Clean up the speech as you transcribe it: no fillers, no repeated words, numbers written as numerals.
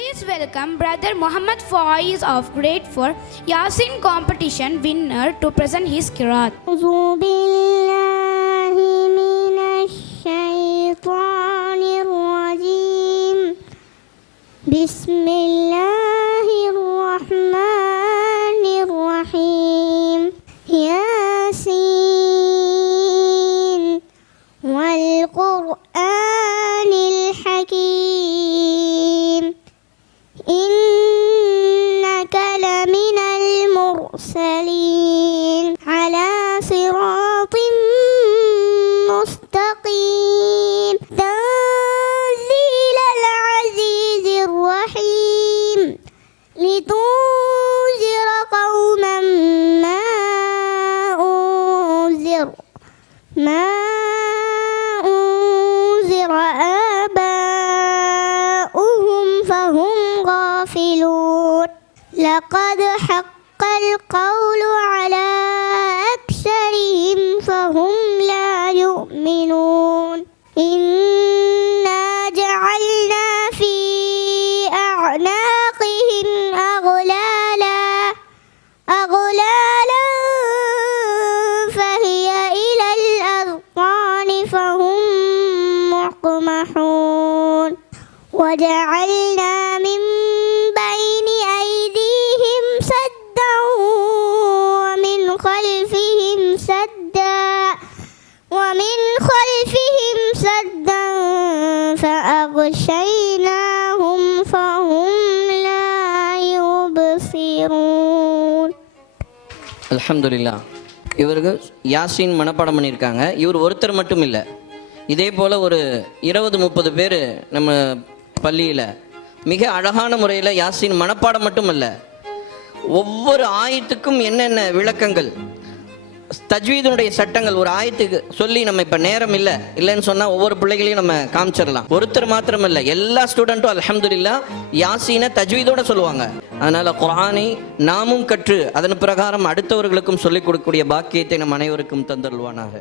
Please welcome Brother Muhammad Faiz of Grade 4 Yasin competition winner to present his qiraat. أعوذ بالله من الشيطان الرجيم. بسم الله الرحمن الرحيم. ياسين والقرآن الحكيم إنك لمن المرسلين على صراط مستقيم تنزيل العزيز الرحيم لتنذر قوما ما أنذر آباؤهم فهم غافلون. لقد حق القول على أكثرهم فهم لا يؤمنون. إنا جعلنا في أعناقهم أغلالا فهي إلى الأذقان فهم مقمحون. وجعلنا من بين أيديهم سدا ومن خلفهم سدا فأغشيناهم فهم لا يبصرون. அல்ஹம்துலில்லாஹ். இவர்கள் யாசின் மனப்பாடம் பண்ணியிருக்காங்க. இவர் ஒருத்தர் மட்டும் இல்லை, இதே போல் ஒரு 20-30 பேர் நம்ம பள்ளியில் மிக அழகான முறையில் யாசின் மனப்பாடம் மட்டும் இல்லை, ஒவ்வொரு ஆயத்துக்கும் என்னென்ன விளக்கங்கள், தஜ்வீதுடைய சட்டங்கள், ஒரு ஆயத்துக்கு சொல்லி நம்ம இப்போ நேரம் இல்லைன்னு சொன்னால் ஒவ்வொரு பிள்ளைகளையும் நம்ம காமிச்சிடலாம். ஒருத்தர் மாத்திரம் இல்லை, எல்லா ஸ்டூடெண்ட்டும் அல்ஹம்துலில்லாஹ் யாசீனை தஜ்வீதோடு சொல்லுவாங்க. அதனால் குர்ஆனை நாமும் கற்று அதன் பிரகாரம் அடுத்தவர்களுக்கும் சொல்லிக் கொடுக்கக்கூடிய பாக்கியத்தை நம் அனைவருக்கும் தந்தருள்வானாக.